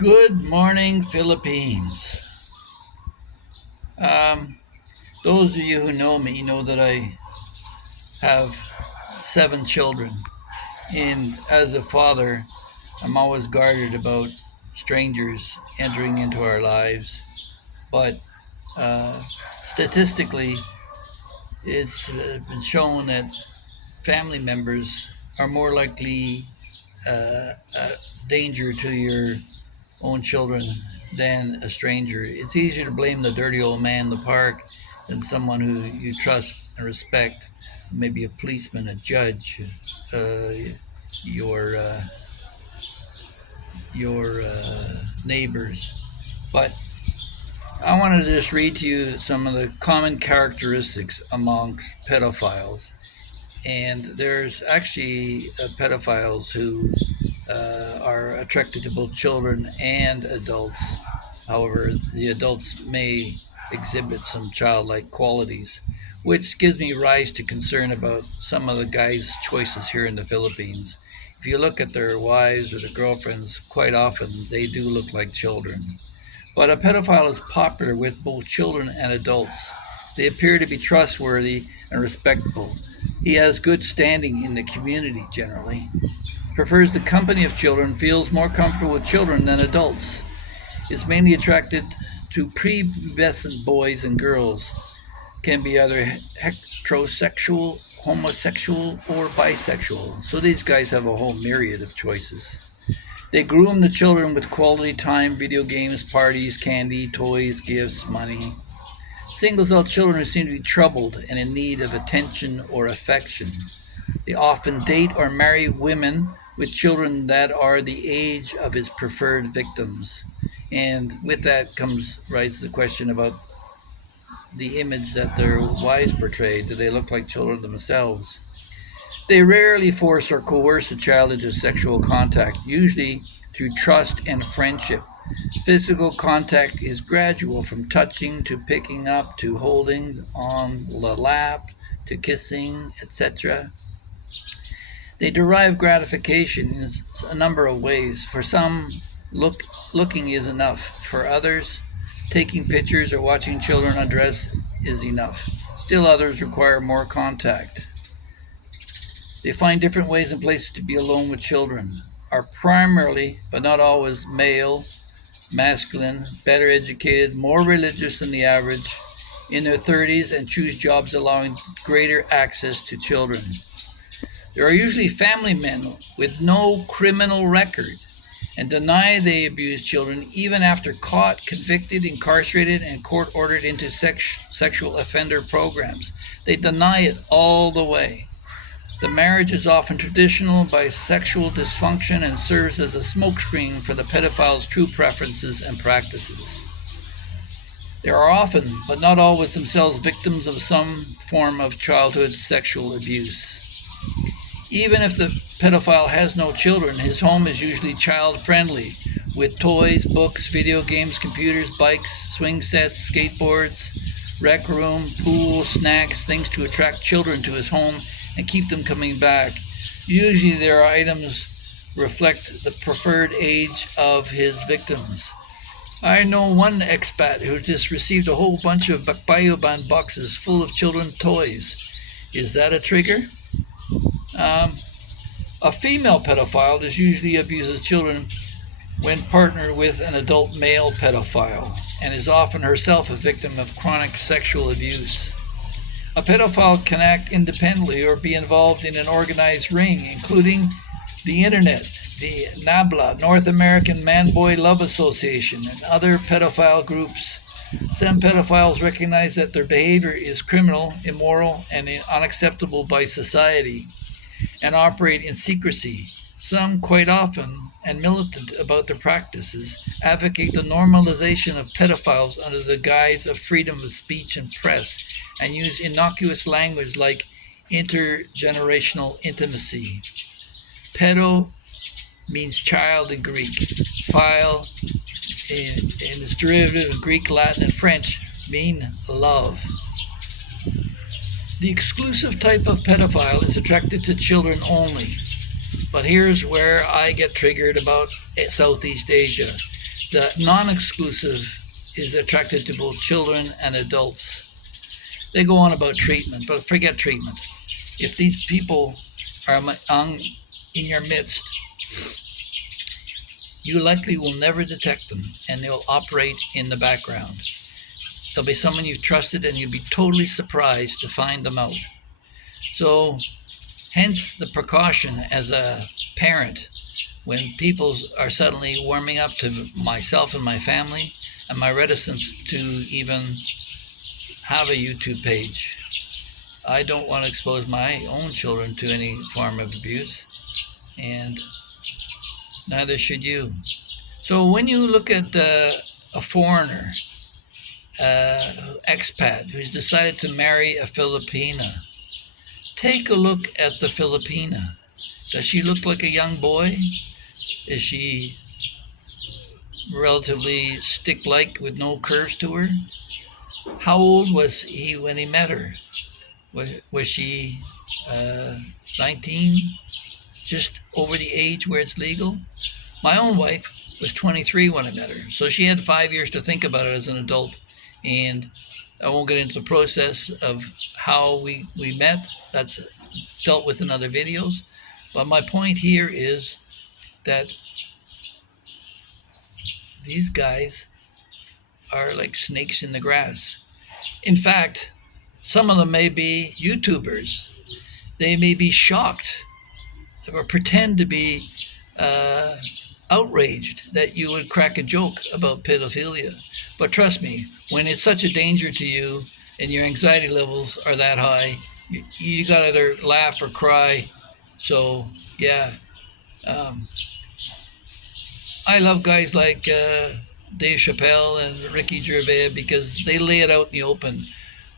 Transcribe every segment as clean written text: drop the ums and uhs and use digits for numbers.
Good morning, Philippines. Um, those of you who know me know that I have 7 children, and as a father, I'm always guarded about strangers entering into our lives. But statistically, it's been shown that family members are more likely a danger to your own children than a stranger. It's easier to blame the dirty old man in the park than someone who you trust and respect, maybe a policeman, a judge, uh, your uh, your neighbors. But I wanted to just read to you some of the common characteristics amongst pedophiles. And there's actually pedophiles who are attracted to both children and adults. However, the adults may exhibit some childlike qualities, which gives me rise to concern about some of the guys' choices here in the Philippines. If you look at their wives or their girlfriends, quite often they do look like children. But a pedophile is popular with both children and adults. They appear to be trustworthy and respectable. He has good standing in the community generally, prefers the company of children, feels more comfortable with children than adults, is mainly attracted to prepubescent boys and girls, can be either heterosexual, homosexual, or bisexual. So these guys have a whole myriad of choices. They groom the children with quality time, video games, parties, candy, toys, gifts, money. Singles out children who seem to be troubled and in need of attention or affection. They often date or marry women with children that are the age of his preferred victims. And with that comes right the question about the image that their wives portray. Do they look like children themselves? They rarely force or coerce a child into sexual contact, usually through trust and friendship. Physical contact is gradual, from touching to picking up to holding on the lap to kissing, etc. They derive gratification in a number of ways. For some, looking is enough. For others, taking pictures or watching children undress is enough. Still others require more contact. They find different ways and places to be alone with children, are primarily, but not always, male, masculine, better educated, more religious than the average, in their 30s, and choose jobs allowing greater access to children. There are usually family men with no criminal record and deny they abuse children even after caught, convicted, incarcerated, and court ordered into sexual offender programs. They deny it all the way. The marriage is often traditional by sexual dysfunction and serves as a smokescreen for the pedophile's true preferences and practices. They are often, but not always themselves, victims of some form of childhood sexual abuse. Even if the pedophile has no children, his home is usually child-friendly, with toys, books, video games, computers, bikes, swing sets, skateboards, rec room, pool, snacks, things to attract children to his home and keep them coming back. Usually their items reflect the preferred age of his victims. I know one expat who just received a whole bunch of Bayoban boxes full of children's toys. Is that a trigger? A female pedophile is usually abuses children when partnered with an adult male pedophile and is often herself a victim of chronic sexual abuse. A pedophile can act independently or be involved in an organized ring, including the Internet, the NABLA, North American Man-Boy Love Association, and other pedophile groups. Some pedophiles recognize that their behavior is criminal, immoral, and unacceptable by society, and operate in secrecy. Some, quite often, and militant about their practices, advocate the normalization of pedophiles under the guise of freedom of speech and press, and use innocuous language like intergenerational intimacy. Pedo means child in Greek. Phile, in its derivative in Greek, Latin, and French, mean love. The exclusive type of pedophile is attracted to children only. But here's where I get triggered about Southeast Asia. The non-exclusive is attracted to both children and adults. They go on about treatment, but forget treatment. If these people are in your midst, you likely will never detect them, and they'll operate in the background. They'll be someone you've trusted, and you'll be totally surprised to find them out. So, hence the precaution as a parent when people are suddenly warming up to myself and my family, and my reticence to even have a YouTube page. I don't want to expose my own children to any form of abuse, and neither should you. So when you look at a foreigner, expat who's decided to marry a Filipina, take a look at the Filipina. Does she look like a young boy? Is she relatively stick-like with no curves to her? How old was he when he met her? Was she 19? Just over the age where it's legal? My own wife was 23 when I met her, so she had 5 years to think about it as an adult. And I won't get into the process of how we met. That's dealt with in other videos. But my point here is that these guys are like snakes in the grass. In fact, some of them may be YouTubers. They may be shocked or pretend to be outraged that you would crack a joke about pedophilia. But trust me, when it's such a danger to you and your anxiety levels are that high, you got to either laugh or cry. So, yeah. I love guys like Dave Chappelle and Ricky Gervais because they lay it out in the open.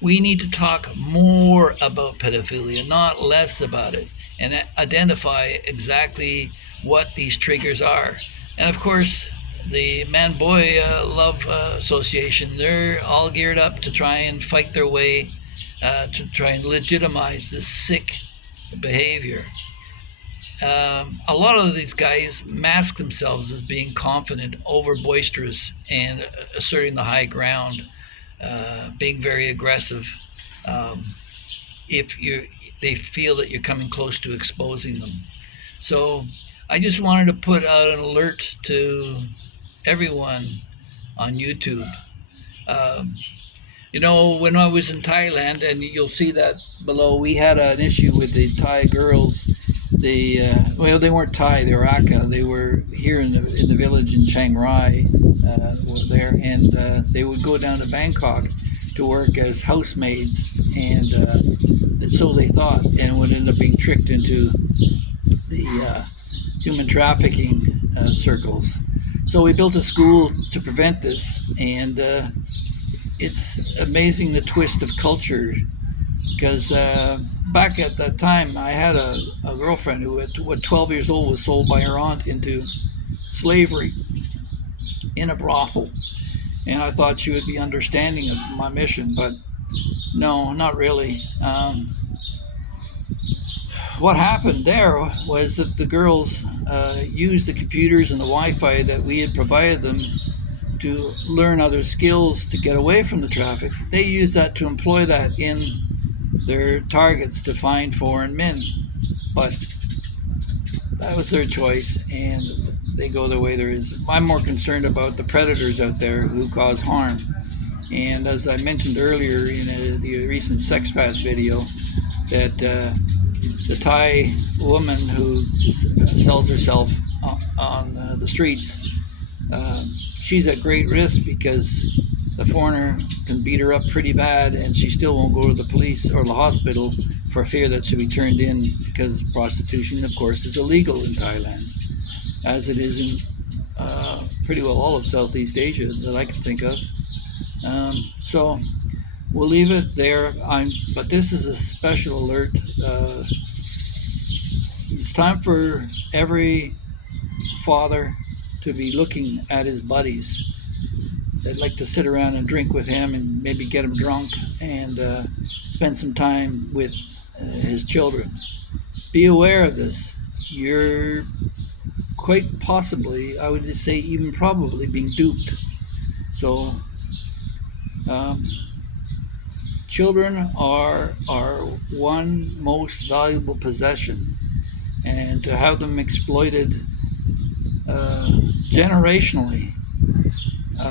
We need to talk more about pedophilia, not less about it, and identify exactly what these triggers are. And of course, the Man-Boy Love Association, they're all geared up to try and fight their way to try and legitimize this sick behavior. A lot of these guys mask themselves as being confident, over boisterous, and asserting the high ground, being very aggressive. If they feel that you're coming close to exposing them. So I just wanted to put out an alert to everyone on YouTube. When I was in Thailand, and you'll see that below, we had an issue with the Thai girls. They weren't Thai, they were Aka. They were here in the village in Chiang Rai, there, and they would go down to Bangkok to work as housemaids, and so they thought, and would end up being tricked into the human trafficking circles. So we built a school to prevent this, and it's amazing the twist of culture, because back at that time I had a girlfriend who at 12 years old was sold by her aunt into slavery in a brothel, and I thought she would be understanding of my mission, but no, not really. What happened there was that the girls used the computers and the Wi-Fi that we had provided them to learn other skills to get away from the traffic. They used that to employ that in their targets to find foreign men. But that was their choice, and they go the way there is. I'm more concerned about the predators out there who cause harm. And as I mentioned earlier in the recent sex pass video, that the Thai woman who sells herself on the streets, she's at great risk because the foreigner can beat her up pretty bad, and she still won't go to the police or the hospital for fear that she'll be turned in, because prostitution, of course, is illegal in Thailand, as it is in pretty well all of Southeast Asia that I can think of. So we'll leave it there. But this is a special alert. It's time for every father to be looking at his buddies. They'd like to sit around and drink with him and maybe get him drunk and spend some time with his children. Be aware of this. You're quite possibly, I would say even probably, being duped. So um, children are our one most valuable possession, and to have them exploited generationally,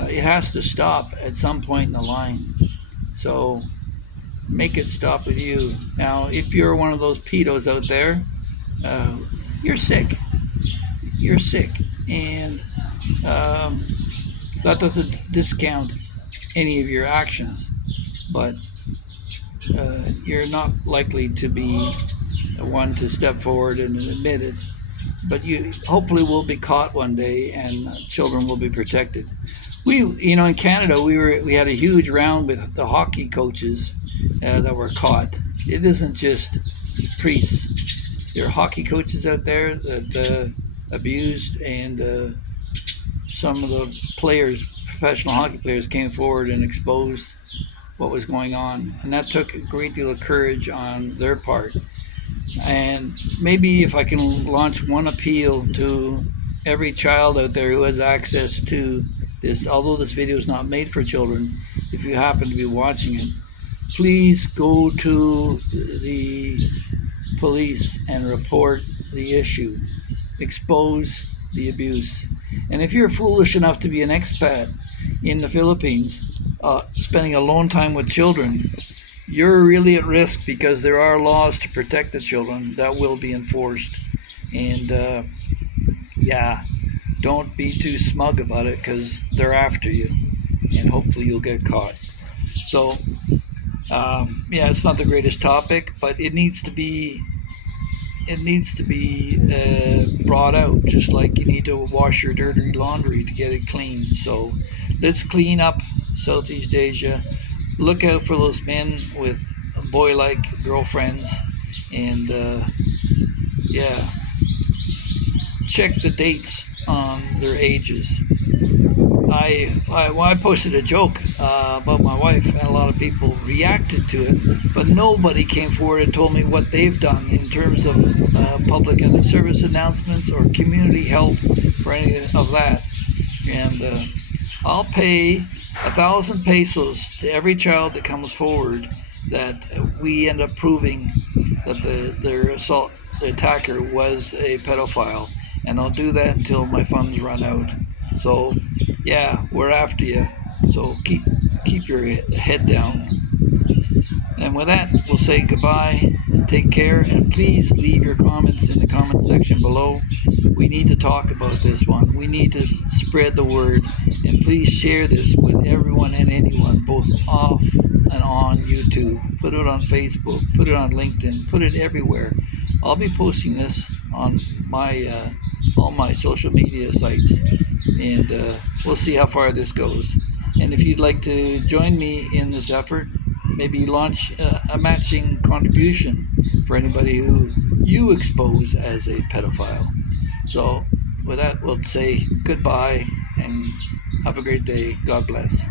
it has to stop at some point in the line. So make it stop with you. Now, if you're one of those pedos out there, uh, you're sick. You're sick, and um, that doesn't discount any of your actions, but you're not likely to be one to step forward and admit it. But you hopefully will be caught one day, and children will be protected. In Canada, we had a huge round with the hockey coaches that were caught. It isn't just priests. There are hockey coaches out there that abused, and some of the players, professional hockey players, came forward and exposed what was going on, and that took a great deal of courage on their part. And maybe if I can launch one appeal to every child out there who has access to this, although this video is not made for children, if you happen to be watching it, please go to the police and report the issue, expose the abuse. And if you're foolish enough to be an expat in the Philippines, spending alone time with children, you're really at risk, because there are laws to protect the children that will be enforced. And yeah, don't be too smug about it, because they're after you, and hopefully you'll get caught. So yeah, it's not the greatest topic, but it needs to be brought out, just like you need to wash your dirty laundry to get it clean. So let's clean up Southeast Asia. Look out for those men with boy-like girlfriends, and yeah, check the dates on their ages. I posted a joke about my wife, and a lot of people reacted to it, but nobody came forward and told me what they've done in terms of public and service announcements or community help for any of that. And I'll pay 1,000 pesos to every child that comes forward that we end up proving that the attacker was a pedophile, and I'll do that until my funds run out. So yeah, we're after you. So keep your head down. And with that, we'll say goodbye. Take care, and please leave your comments in the comment section below. We need to talk about this one. We need to spread the word, and please share this with everyone and anyone, both off and on YouTube. Put it on Facebook, put it on LinkedIn, put it everywhere. I'll be posting this on my all my social media sites, and we'll see how far this goes. And if you'd like to join me in this effort, maybe launch a matching contribution for anybody who you expose as a pedophile. So with that, we'll say goodbye and have a great day. God bless.